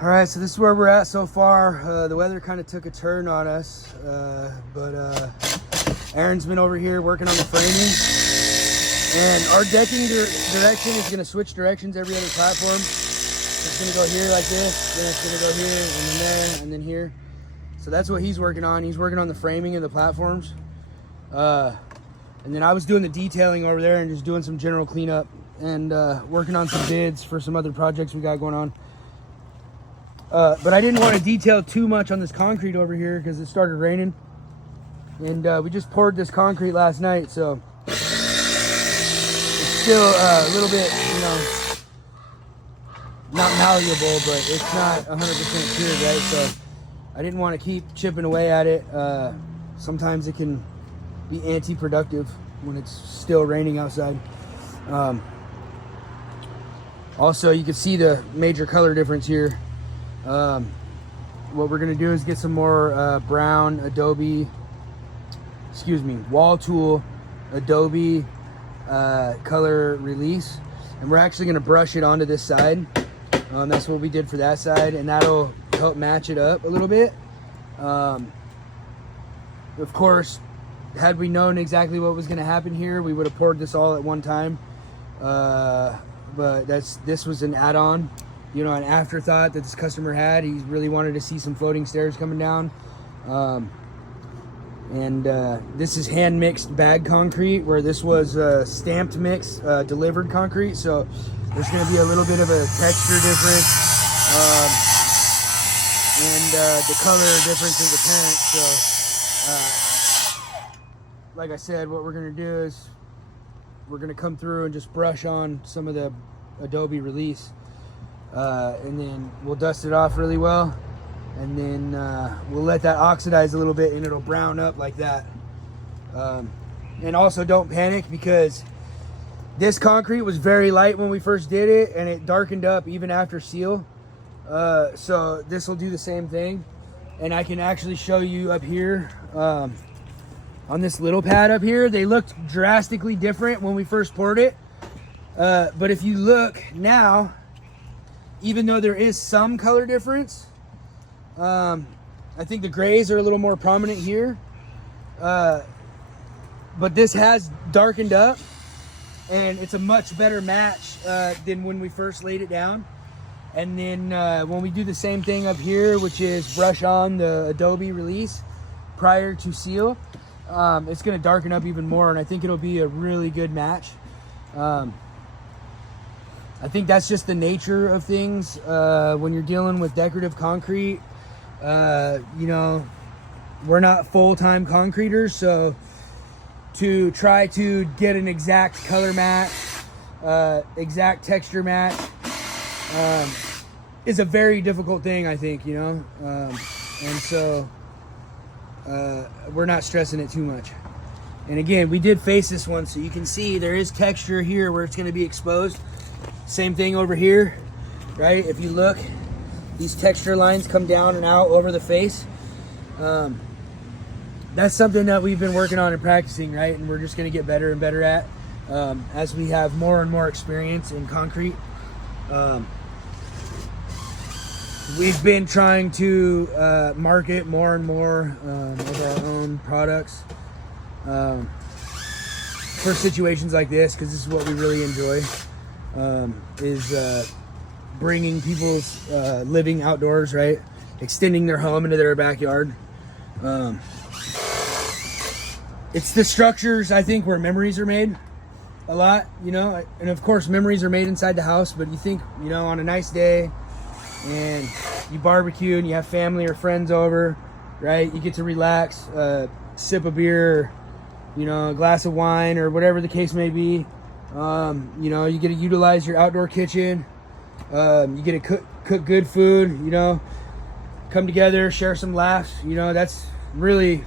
All right, so this is where we're at so far. The weather kind of took a turn on us, but Aaron's been over here working on the framing, and our decking direction is going to switch directions every other platform. It's going to go here like this, then it's going to go here, and then there, and then here. So that's what he's working on. He's working on the framing of the platforms. And then I was doing the detailing over there and just doing some general cleanup and working on some bids for some other projects we got going on. But I didn't want to detail too much on this concrete over here because it started raining. And we just poured this concrete last night, so it's still a little bit, you know, not malleable, but it's not 100% cured, right? So I didn't want to keep chipping away at it. Sometimes it can be anti-productive when it's still raining outside. Also, you can see the major color difference here. What we're gonna do is get some more brown wall tool Adobe color release, and we're actually gonna brush it onto this side. That's what we did for that side, and that'll help match it up a little bit. Of course, had we known exactly what was gonna happen here, we would have poured this all at one time. But this was an add-on, you know, an afterthought that this customer had. He really wanted to see some floating stairs coming down. This is hand mixed bag concrete, where this was stamped mix delivered concrete. So there's going to be a little bit of a texture difference, and the color difference is apparent. So like I said, what we're going to do is we're going to come through and just brush on some of the Adobe release. And then we'll dust it off really well, and then we'll let that oxidize a little bit, and it'll brown up like that. And also don't panic, because this concrete was very light when we first did it, and it darkened up even after seal. So this will do the same thing, and I can actually show you up here on this little pad up here. They looked drastically different when we first poured it, but if you look now, even though there is some color difference, I think the grays are a little more prominent here, but this has darkened up, and it's a much better match than when we first laid it down. And then when we do the same thing up here, which is brush on the Adobe release prior to seal, it's going to darken up even more, and I think it'll be a really good match. I think that's just the nature of things when you're dealing with decorative concrete. You know, we're not full-time concreters, so to try to get an exact color match, exact texture match, is a very difficult thing, I think, you know. And so we're not stressing it too much. And again, we did face this one, so you can see there is texture here where it's going to be exposed. Same thing over here, right? If you look, these texture lines come down and out over the face. That's something that we've been working on and practicing, right? And we're just going to get better and better at as we have more and more experience in concrete. We've been trying to market more and more of our own products for situations like this, because this is what we really enjoy. Is bringing people's living outdoors, right? Extending their home into their backyard. It's the structures, I think, where memories are made a lot, you know, and of course memories are made inside the house, but you think, you know, on a nice day and you barbecue and you have family or friends over, right? You get to relax, sip a beer, you know, a glass of wine or whatever the case may be. You know, you get to utilize your outdoor kitchen. You get to cook good food, you know, come together, share some laughs. You know, that's really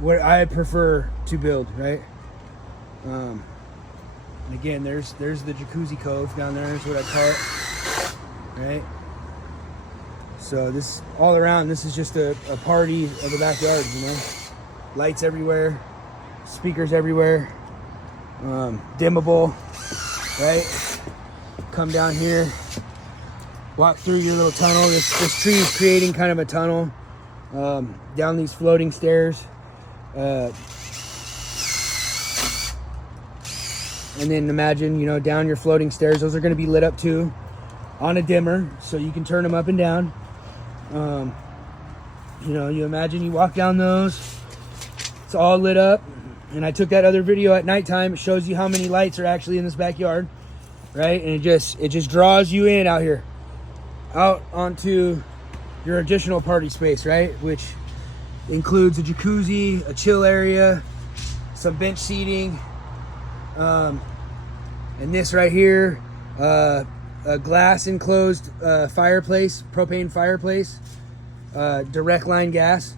what I prefer to build, right? And again, there's the jacuzzi cove down there, is what I call it, right? So this all around, this is just a party of the backyard, you know, lights everywhere, speakers everywhere. Dimmable, right? Come down here, walk through your little tunnel. This tree is creating kind of a tunnel down these floating stairs. And then imagine, you know, down your floating stairs, those are going to be lit up too on a dimmer, so you can turn them up and down. You know, you imagine you walk down those, it's all lit up. And I took that other video at nighttime. It shows you how many lights are actually in this backyard, right? And it just draws you in out here, out onto your additional party space, right? Which includes a jacuzzi, a chill area, some bench seating, and this right here, a glass enclosed fireplace, propane fireplace, direct line gas.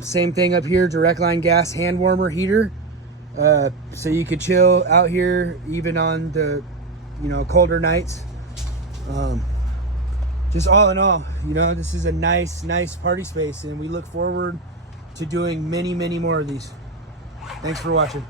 Same thing up here, direct line gas hand warmer heater. So you could chill out here even on the, you know, colder nights. Just all in all, you know, this is a nice party space, and we look forward to doing many more of these. Thanks for watching.